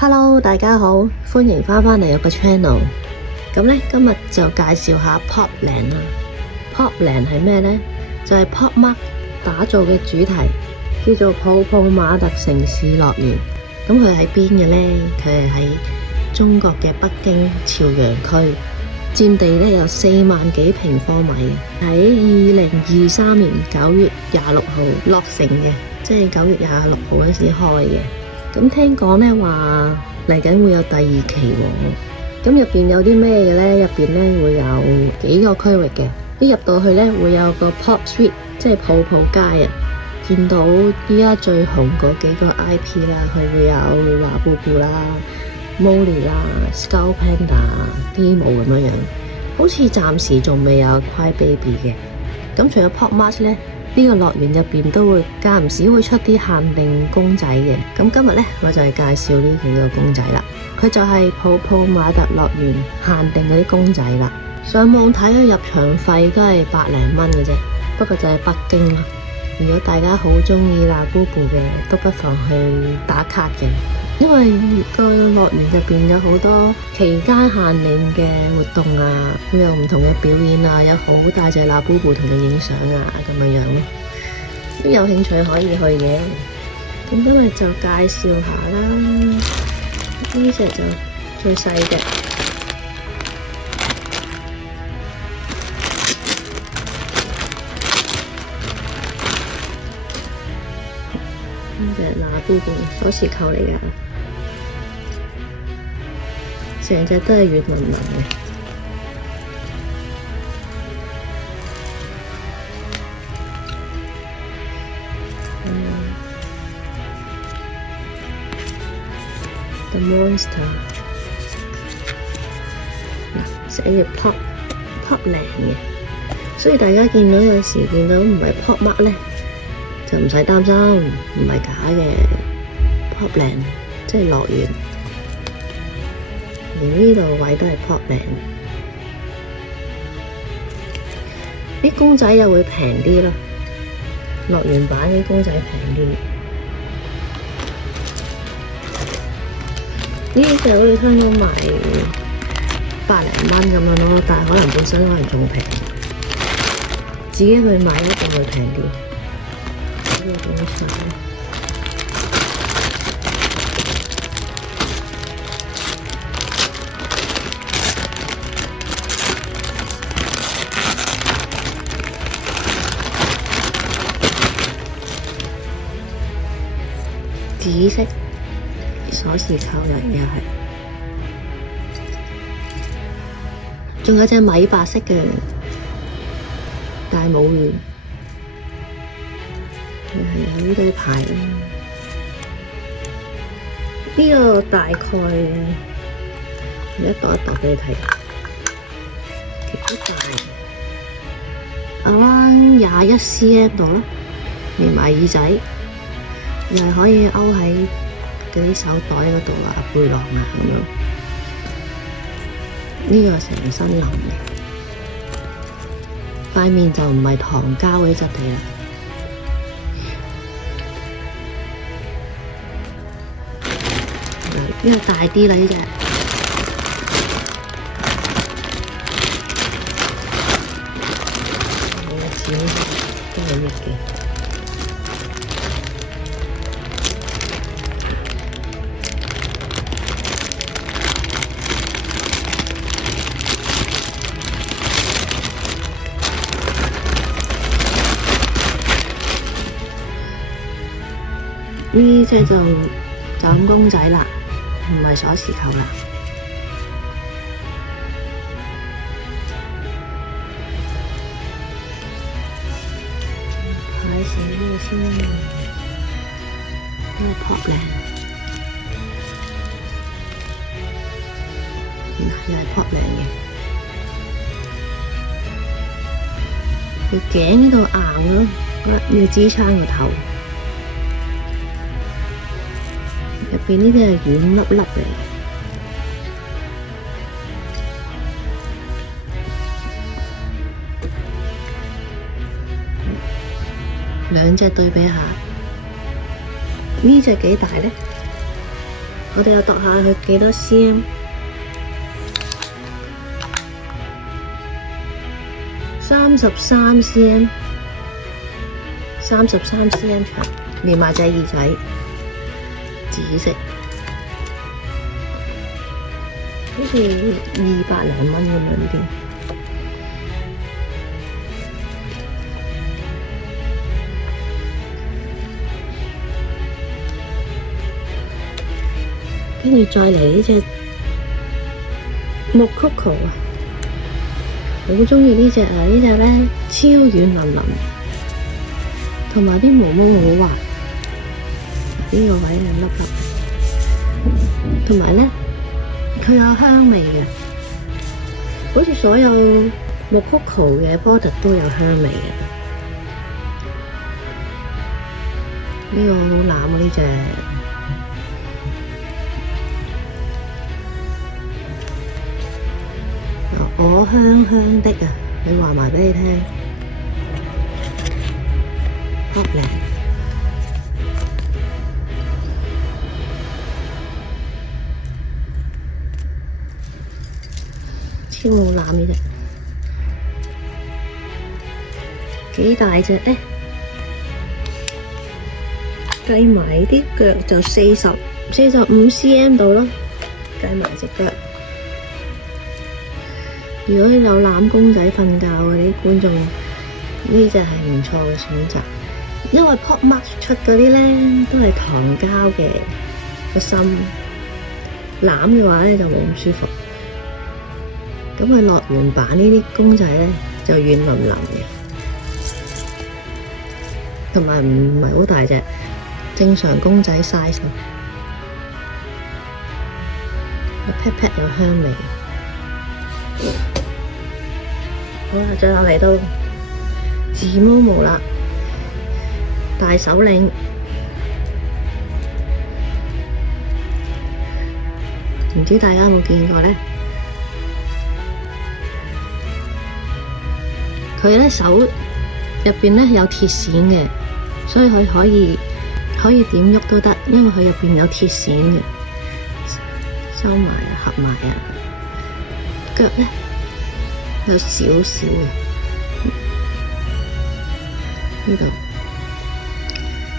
Hello， 大家好，歡迎返嚟我個 channel。咁咧，今日就介紹下 Popland 啦。Popland 係咩呢？就係 Pop Mart 打造嘅主題，叫做泡泡瑪特城市樂園。咁佢喺邊嘅呢？佢係喺中國嘅北京朝陽區，佔地咧有4萬幾平方米嘅，喺2023年9月26號落成嘅，即係9月26號嗰時開嘅。咁聽講咧話嚟緊會有第2期喎，咁入邊有啲咩嘅咧？入邊咧會有幾個區域嘅，一入到去咧會有個 Pop Street， 即係泡泡街啊，見到依家最紅嗰幾個 IP 啦，佢會有娜布布啦、Molly 啦、Skull Panda、Timo 咁樣樣，好似暫時仲未有 Cry Baby 嘅。咁除咗 Pop Mart 咧，呢個樂園入邊都會間唔時會出啲限定公仔嘅。咁今日呢，我就係介紹呢幾個公仔啦。佢就係泡泡瑪特樂園限定嗰啲公仔啦。上網睇咗入場費都係百零蚊嘅啫，不過就係北京啦。如果大家好中意娜布布嘅，都不妨去打卡嘅，因為個樂園入邊有好多期間限定嘅活動啊，會有唔同嘅表演啊，有好大隻娜布布同你影相啊，咁樣樣咯。都有興趣可以去嘅。咁今日就介紹下啦，呢隻就最細嘅，呢隻娜布布鎖匙扣嚟㗎，成隻都係軟腍腍嘅。The Monster 寫住 Popland 嘅，所以大家見到有時見到唔係 Pop Mart 咧，就唔使擔心，唔係假嘅。Popland 即係樂園，連呢度位都係 Popland。啲公仔又會平啲咯，樂園版啲公仔平啲。呢隻好似香港賣百零蚊咁樣咯，但係可能本身可能仲平，自己去買一定會平啲。呢個點算？紫色鎖匙扣又係，仲有隻米白色嘅大帽魚，又係有呢堆牌啦。呢個大概一度一度畀你睇，幾大？around 21 cm 度啦，連埋耳仔，又係可以勾喺嗰啲手袋嗰度啊、背囊啊咁樣。呢個成身腍嘅，塊面就唔係糖膠嗰啲質地啦。呢個大啲啦，呢隻。錢都係益嘅。呢隻就咁公仔啦，唔係鎖匙扣啦。睇死呢個先，呢個 Popland， 又係 Popland 嘅，佢頸呢度硬咯，要支撐個頭。入邊呢啲係軟粒粒嚟，兩隻對比下，呢隻幾大呢？我哋又度下佢幾多 cm， 33 cm， 33 cm 長，連埋隻耳仔，紫色，好似200零蚊咁樣呢啲。跟住再嚟呢隻木 Coco 啊，好鍾意呢隻啊！呢隻咧超軟腍腍，同埋啲毛毛好滑，呢個位係粒粒，同埋咧佢有香味嘅，好似所有木 Coco 嘅 product 都有香味嘅。呢個好攬啊！呢隻。我香香的啊，你話埋畀你聽，好靚，超好攬呢隻，幾大隻呢？計埋啲腳就45 cm 度咯，計埋隻腳。如果有攬公仔瞓覺嗰啲觀眾，呢隻係唔錯嘅選擇，因為 Pop Mart 出嗰啲咧都係糖膠嘅個心，攬嘅話咧就冇咁舒服。咁佢樂園版呢啲公仔咧就軟腍腍嘅，同埋唔係好大隻，正常公仔 size 咯。個 pat pat 有香味。好啦，最後嚟到字毛毛啦，大手領，唔知大家有冇見過呢？佢咧手入邊咧有鐵線嘅，所以佢可以點喐都得，因為佢入邊有鐵線嘅，收埋啊，合埋啊，腳咧有少少嘅呢度，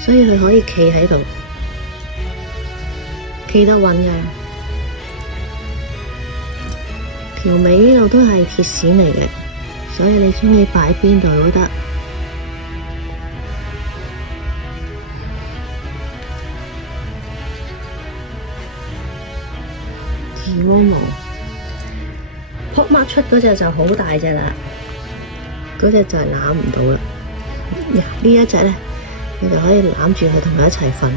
所以佢可以企喺度，企得穩嘅。條尾呢度都係鐵線嚟嘅，所以你鍾意擺邊度都得。字毛毛。Pop Mart 出嗰隻就好大隻啦，嗰隻就係攬唔到啦。呢一隻咧，你就可以攬住佢同佢一齊瞓啦。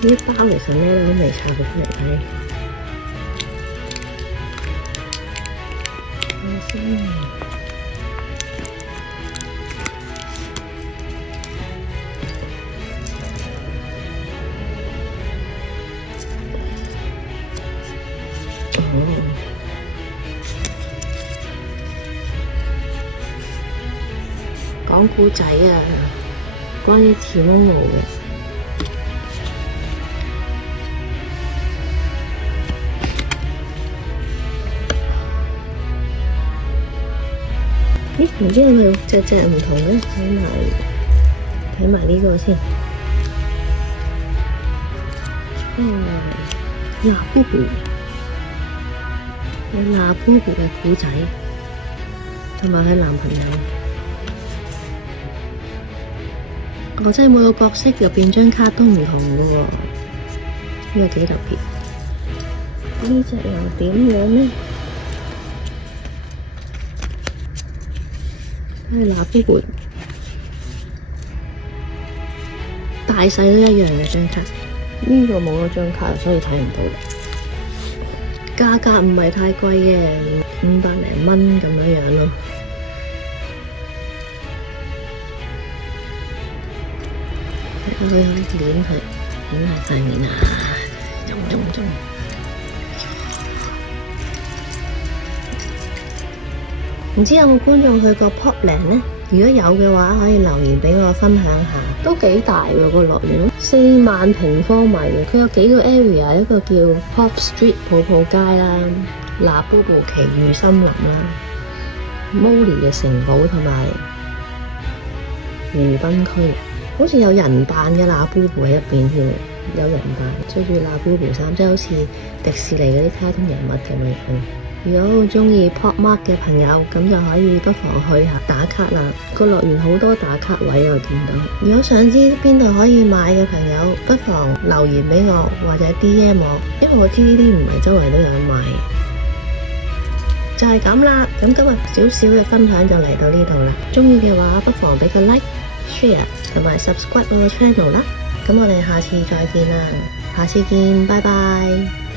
呢包其實咩都未拆到出嚟睇。講故仔啊，關於字毛毛嘅。咦？唔知係咪隻隻唔同咧？睇埋呢個先。辣姑姑，有辣姑姑嘅故仔，同埋佢男朋友。我真係每個角色入邊張卡都唔同嘅喎，呢個幾特別。呢隻又點樣呢？係辣姑姑，大細都一樣嘅張卡。呢度冇咗張卡，所以睇唔到。價格唔係太貴嘅，500零蚊咁樣咯。佢可以攣佢塊面啊，中。唔知有冇觀眾去過 Popland 呢？如果有嘅話，可以留言俾我分享下。都幾大喎個樂園，4萬平方米嘅。佢有幾個 area， 一個叫 Pop Street 泡泡街啦，那布布奇遇森林啦，Molly 嘅城堡同埋湖濱區，好似有人扮嘅那布布喺入邊添，有人扮着住那布布衫，即係好似迪士尼嗰啲卡通人物咁樣。如果好中意 Pop Mart 嘅朋友，咁就可以不妨去下打卡啦。個樂園好多打卡位我見到。如果想知邊度可以買嘅朋友，不妨留言俾我或者 DM 我，因為我知呢啲唔係周圍都有賣。就係咁啦，咁今日少少嘅分享就嚟到呢度啦。中意嘅話，不妨俾個 like、share 同埋 subscribe 我個 channel 啦。咁我哋下次再見啦，下次見，拜拜。